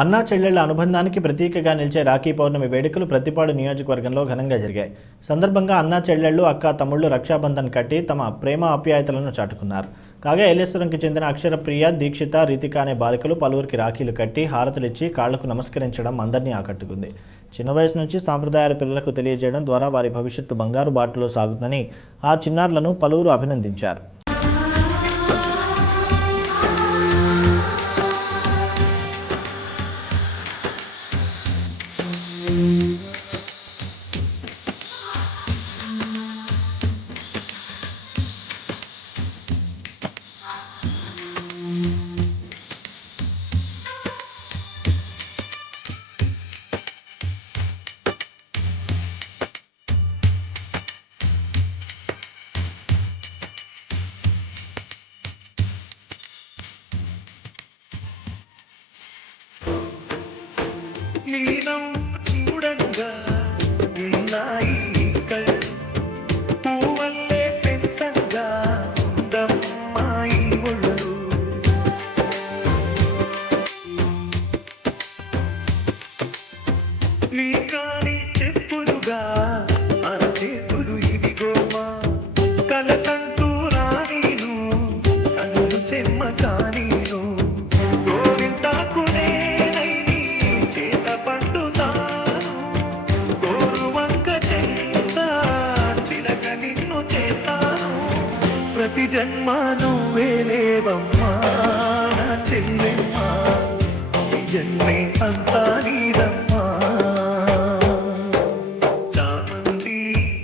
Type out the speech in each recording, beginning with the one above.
అన్నా చెల్లెళ్ల అనుబంధానికి ప్రతీకగా నిలిచే రాఖీ పౌర్ణమి వేడుకలు ప్రతిపాడు నియోజకవర్గంలో ఘనంగా జరిగాయి. సందర్భంగా అన్నా చెల్లెళ్లు, అక్క తమ్ముళ్లు రక్షాబంధన్ కట్టి తమ ప్రేమ ఆప్యాయతలను చాటుకున్నారు. కాగా ఏలేశ్వరంకి చెందిన అక్షరప్రియ, దీక్షిత, రితిక అనే బాలికలు పలువురికి రాఖీలు కట్టి హారతులిచ్చి కాళ్లకు నమస్కరించడం అందరినీ ఆకట్టుకుంది. చిన్న వయసు నుంచి సాంప్రదాయాల పిల్లలకు తెలియజేయడం ద్వారా వారి భవిష్యత్తు బంగారు బాటలో సాగుతుందని ఆ చిన్నారులను పలువురు అభినందించారు. నీలం చూడంగా ఉన్నాయి కళ్ళు పూవల్లే పెంచంగా ఉందమ్మాయి ఒళ్ళు నీ కాని చెప్పులుగా అరచేతులు ఇవిగోమా కలకంటూ రానీను కన్ను చెమ్మ కానీను ప్రతి జన్మ నువ్వేలేవమ్మా నా చెల్లెమ్మా, ఈ జన్మే అంతా నీదమ్మా. చామంతి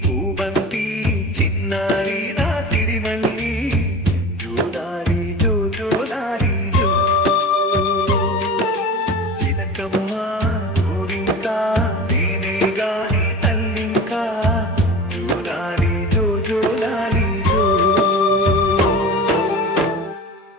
పూబంతి చిన్నారి నా సిరిమల్లి జోదారి జో జోదారి జో చిలకమ్మ గోరింకా నేనేగా